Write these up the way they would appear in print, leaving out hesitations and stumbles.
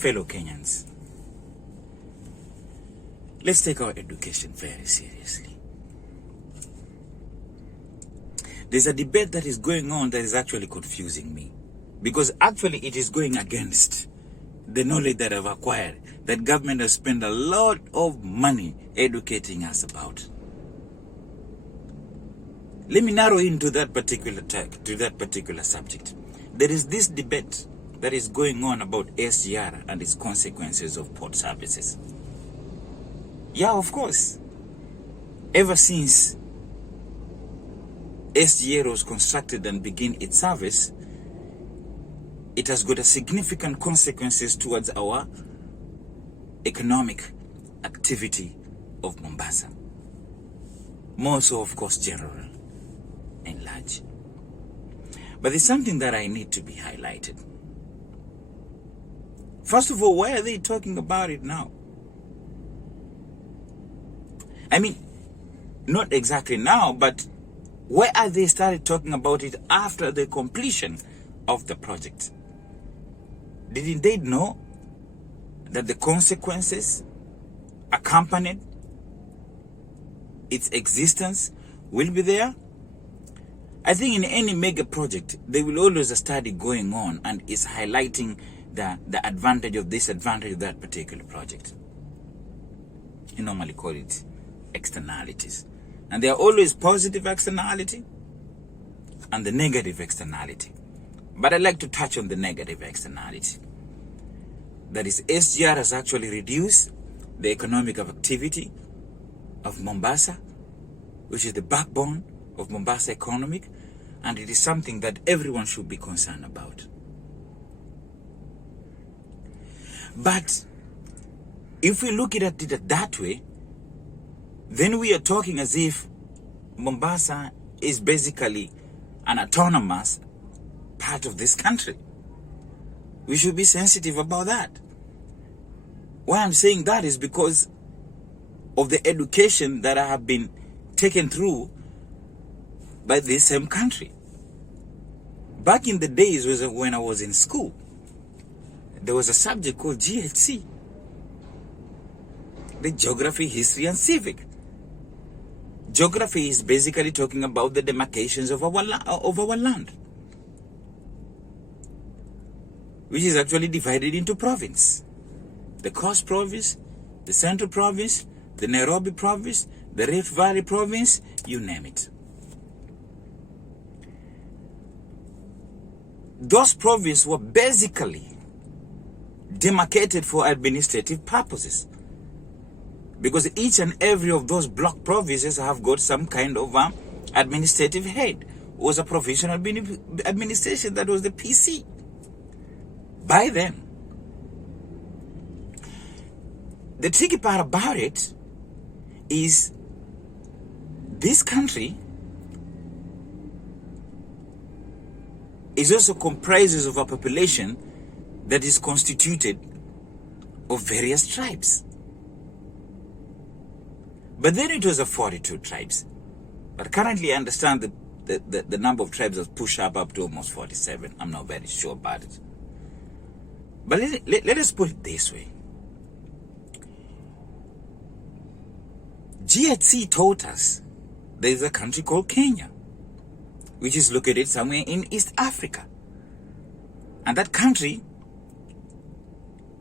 fellow Kenyans, let's take our education very seriously. There's a debate that is going on that is actually confusing me, because actually it is going against the knowledge that I've acquired, that government has spent a lot of money educating us about. Let me narrow into that particular subject. There is this debate that is going on about SGR and its consequences of port services. Yeah, of course. Ever since SGR was constructed and began its service, it has got a significant consequences towards our economic activity of Mombasa. More so, of course, general and large. But there's something that I need to be highlighted. First of all, why are they talking about it now? I mean, not exactly now, but why are they started talking about it after the completion of the project? Didn't they know that the consequences accompanied its existence will be there? I think in any mega project, there will always a study going on and is highlighting the advantage of this, advantage of that particular project. You normally call it externalities. And there are always positive externality and the negative externality. But I'd like to touch on the negative externality. That is, SGR has actually reduced the economic activity of Mombasa, which is the backbone of Mombasa economic, and it is something that everyone should be concerned about. But if we look at it that way, then we are talking as if Mombasa is basically an autonomous part of this country. We should be sensitive about that. Why I'm saying that is because of the education that I have been taken through by this same country. Back in the days when I was in school, there was a subject called GHC, the Geography, History and Civic. Geography is basically talking about the demarcations of our land, which is actually divided into province. The Coast Province, the Central Province, the Nairobi Province, the Rift Valley Province, you name it. Those provinces were basically demarcated for administrative purposes, because each and every of those block provinces have got some kind of administrative head. It was a provincial administration that was the PC by then. The tricky part about it is this country is also comprises of a population that is constituted of various tribes. But then it was a 42 tribes. But currently I understand the number of tribes has pushed up to almost 47. I'm not very sure about it. But let us put it this way. GHC taught us there is a country called Kenya, which is located somewhere in East Africa. And that country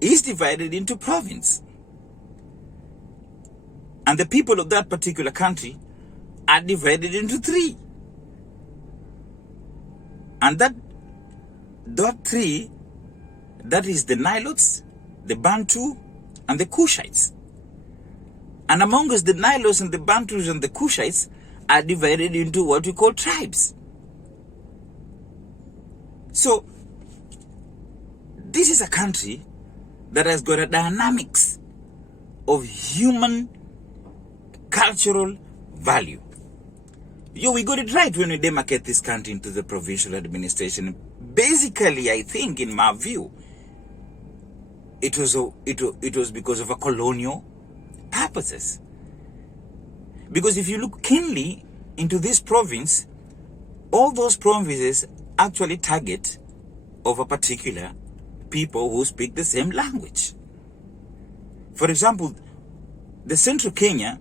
is divided into provinces. And the people of that particular country are divided into 3. And that 3, that is the Nilotes, the Bantu, and the Kushites. And among us, the Nilotes and the Bantus and the Kushites are divided into what we call tribes. So, this is a country that has got a dynamics of human cultural value. We got it right when we demarcate this country into the provincial administration. Basically, I think, in my view, it was because of a colonial purposes. Because if you look keenly into this province, all those provinces actually target of a particular with people who speak the same language. For example, the central Kenya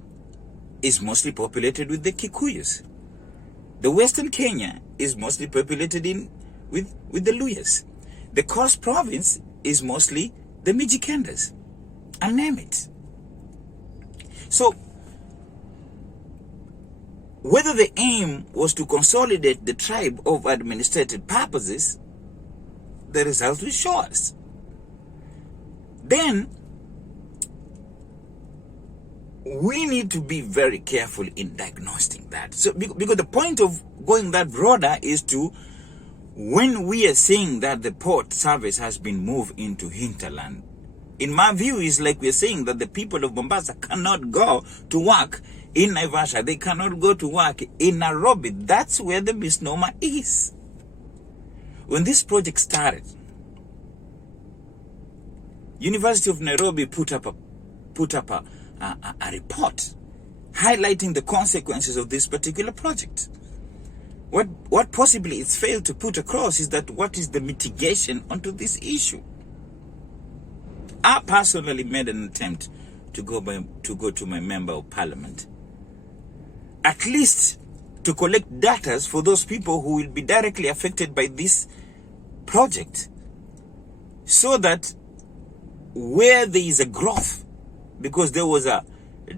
is mostly populated with the Kikuyus. The western Kenya is mostly populated with the Luyas. The Coast province is mostly the Mijikendas, and name it. So, whether the aim was to consolidate the tribe of administrative purposes, the results will show us. Then, we need to be very careful in diagnosing that. So, because the point of going that broader is to, when we are saying that the port service has been moved into hinterland, in my view, is like we're saying that the people of Mombasa cannot go to work in Naivasha. They cannot go to work in Nairobi. That's where the misnomer is. When this project started, University of Nairobi put up a report highlighting the consequences of this particular project. What possibly it's failed to put across is that what is the mitigation onto this issue. I personally made an attempt to go to my member of parliament, at least to collect data for those people who will be directly affected by this project, so that where there is a growth, because there was a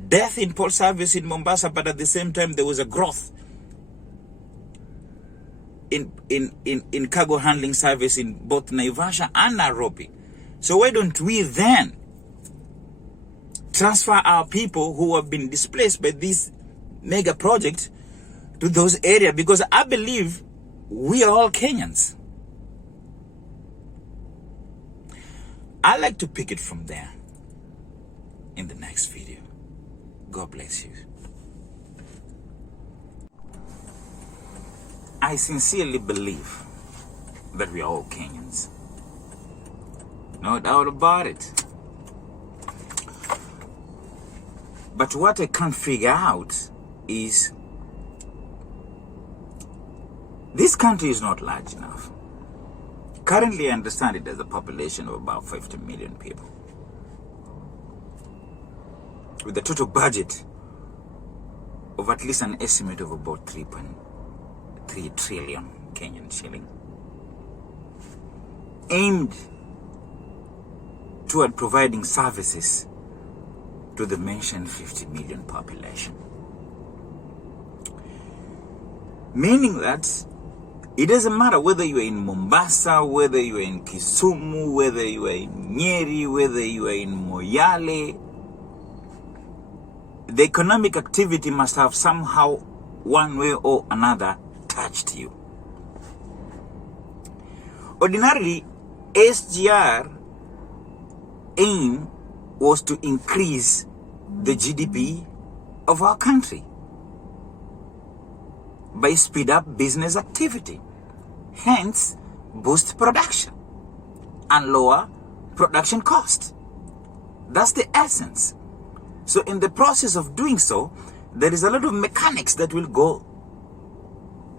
death in port service in Mombasa, but at the same time there was a growth in cargo handling service in both Naivasha and Nairobi. So why don't we then transfer our people who have been displaced by this mega project to those areas? Because I believe we are all Kenyans. I'd like to pick it from there in the next video. God bless you. I sincerely believe that we are all Kenyans. No doubt about it. But what I can't figure out is, this country is not large enough. Currently, I understand it has a population of about 50 million people, with a total budget of at least an estimate of about 3.3 trillion Kenyan shilling, aimed toward providing services to the mentioned 50 million population. Meaning that it doesn't matter whether you are in Mombasa, whether you are in Kisumu, whether you are in Nyeri, whether you are in Moyale, the economic activity must have somehow, one way or another, touched you. Ordinarily, SGR aim was to increase the GDP of our country by speed up business activity, hence boost production and lower production cost. That's the essence. So in the process of doing so, there is a lot of mechanics that will go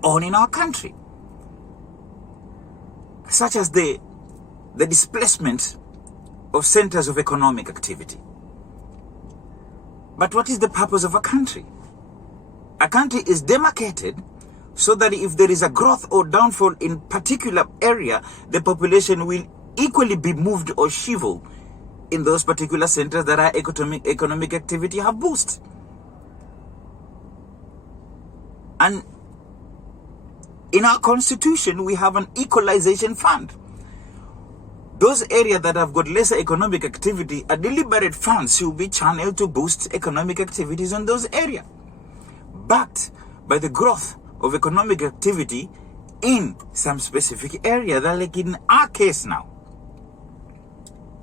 on in our country, such as the displacement of centers of economic activity. But what is the purpose of a country? A country is demarcated so that if there is a growth or downfall in particular area, the population will equally be moved or shriveled in those particular centers that our economic activity have boosted. And in our constitution, we have an equalization fund. Those areas that have got lesser economic activity, a deliberate funds should be channeled to boost economic activities in those areas, backed by the growth of economic activity in some specific area. That, like in our case now,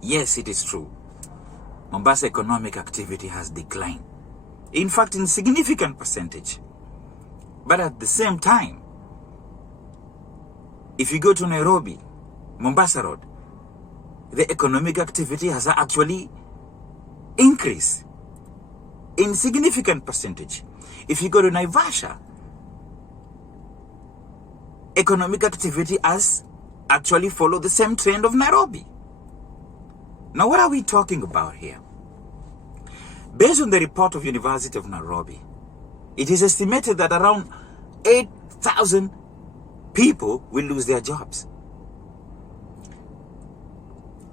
yes, it is true, Mombasa economic activity has declined, in fact in significant percentage. But at the same time, if you go to Nairobi, Mombasa Road, the economic activity has actually increased in significant percentage. If you go to Naivasha, economic activity has actually followed the same trend of Nairobi. Now, what are we talking about here? Based on the report of University of Nairobi, it is estimated that around 8,000 people will lose their jobs.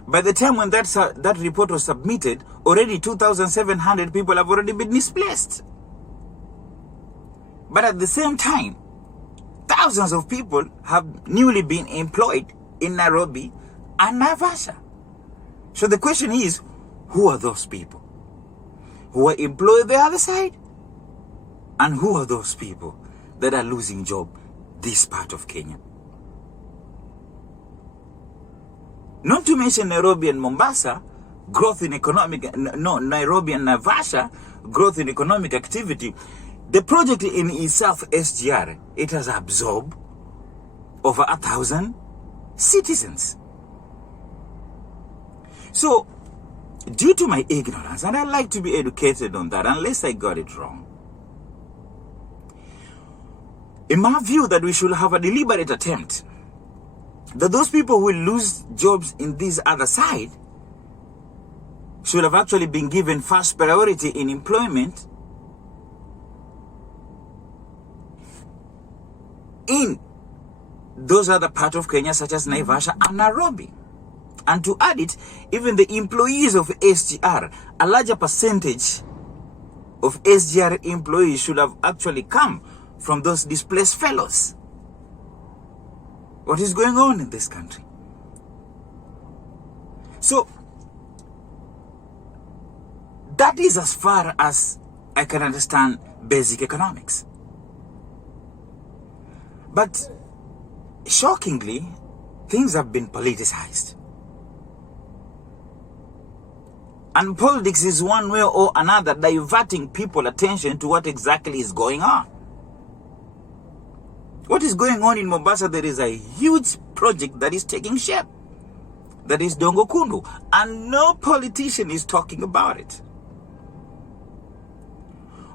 By the time when that report was submitted, already 2,700 people have already been displaced. But at the same time, thousands of people have newly been employed in Nairobi and Naivasha. So the question is, who are those people who are employed the other side? And who are those people that are losing job this part of Kenya? Not to mention Nairobi and Mombasa, growth in Nairobi and Naivasha, growth in economic activity. The project in itself, SGR, it has absorbed over 1,000 citizens. So, due to my ignorance, and I like to be educated on that, unless I got it wrong, in my view, that we should have a deliberate attempt that those people who will lose jobs in this other side should have actually been given first priority in employment in those other parts of Kenya, such as Naivasha and Nairobi. And to add it, even the employees of SGR, a larger percentage of SGR employees should have actually come from those displaced fellows. What is going on in this country? So, that is as far as I can understand basic economics. But shockingly, things have been politicized. And politics is one way or another diverting people's attention to what exactly is going on. What is going on in Mombasa? There is a huge project that is taking shape. That is Dongo Kundu. And no politician is talking about it.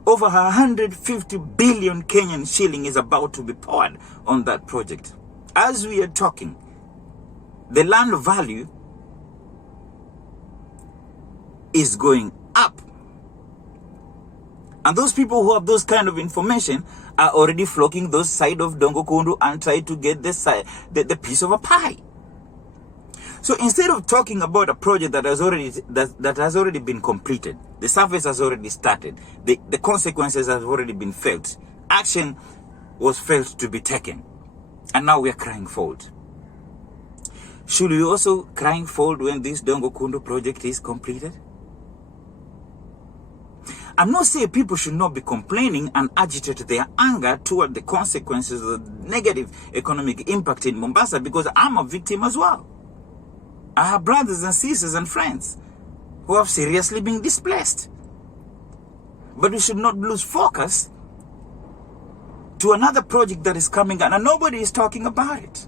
Over 150 billion Kenyan shilling is about to be poured on that project. As we are talking, the land value is going up. And those people who have those kind of information are already flocking those side of Dongo Kundu and try to get the piece of a pie. So instead of talking about a project that has already been completed, the surface has already started, the consequences have already been felt, action was felt to be taken, and now we are crying foul. Should we also crying foul when this Dongo Kundu project is completed? I'm not saying people should not be complaining and agitate their anger toward the consequences of the negative economic impact in Mombasa, because I'm a victim as well. I have brothers and sisters and friends who have seriously been displaced. But we should not lose focus to another project that is coming and nobody is talking about it.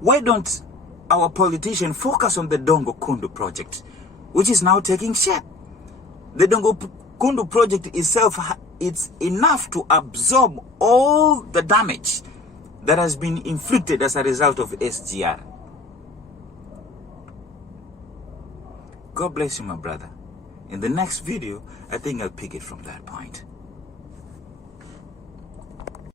Why don't our politicians focus on the Dongo Kundu project, which is now taking shape? The Dongo Kundu project itself, it's enough to absorb all the damage that has been inflicted as a result of SGR. God bless you, my brother. In the next video, I think I'll pick it from that point.